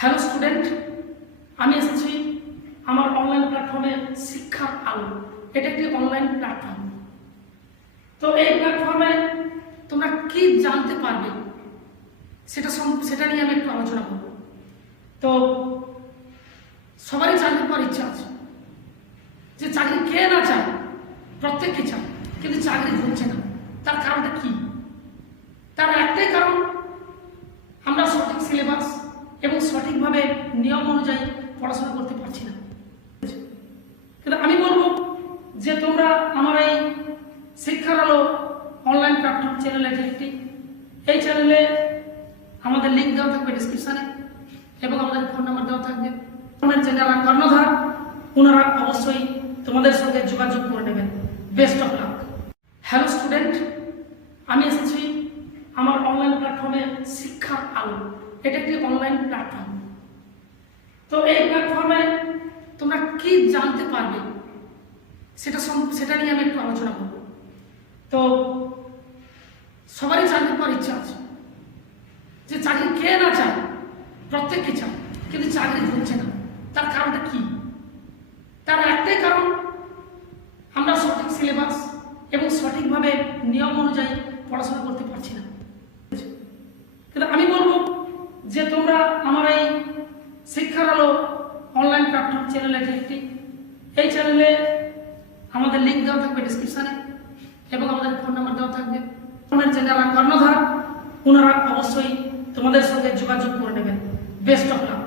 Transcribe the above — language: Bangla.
হ্যালো স্টুডেন্ট, আমি এসেছি আমার অনলাইন প্ল্যাটফর্মে শিক্ষার আলো। এটা একটি অনলাইন প্ল্যাটফর্ম। তো এই প্ল্যাটফর্মে তোমরা কি জানতে পারবে সেটা নিয়ে আমি একটু আলোচনা করব। তো সবারই চাকরি পাওয়ার ইচ্ছা আছে, যে চাকরি কে না চায়, প্রত্যেককে চায়, কিন্তু চাকরি হচ্ছে না। তার কারণটা কি? তার একটাই কারণ, আমরা সঠিক সিলেবাস এবং সঠিকভাবে নিয়ম অনুযায়ী পড়াশোনা করতে পারছি না। কিন্তু আমি বলবো যে তোমরা আমার এই শিক্ষার আলো অনলাইন প্ল্যাটফর্ম চ্যানেলে এই চ্যানেলে আমাদের লিঙ্ক দেওয়া থাকবে ডিসক্রিপশানে, এবং আমাদের ফোন নাম্বার দেওয়া থাকবে। যারা কর্ণধার ওনারা অবশ্যই তোমাদের সঙ্গে যোগাযোগ করে নেবেন। Best of luck. Hello student, আমি এসেছি আমার অনলাইন প্ল্যাটফর্মে শিক্ষার আলো। এটা একটি অনলাইন প্ল্যাটফর্ম। তো এই প্ল্যাটফর্মে তোমরা কি জানতে পারবে সেটা নিয়ে আমি একটু আলোচনা করব। তো সবারই চাকরি পাওয়ার ইচ্ছা আছে, যে চাকরি কে না চায়, প্রত্যেককে চায়, কিন্তু চাকরি হচ্ছে না। তার কারণটা কি? তার একটাই কারণ, আমরা সঠিক সিলেবাস এবং সঠিকভাবে নিয়ম অনুযায়ী পড়াশোনা করতে পারছি না। কিন্তু আমি বলবো যে তোমরা আমার এই শিক্ষার আলো অনলাইন প্ল্যাটফর্ম চ্যানেলে এই চ্যানেলে আমাদের লিঙ্ক দেওয়া থাকবে ডিসক্রিপশানে, এবং আমাদের ফোন নাম্বার দেওয়া থাকবে। যারা কর্ণধার ওনারা অবশ্যই তোমাদের সঙ্গে যোগাযোগ করে নেবেন। Best of luck.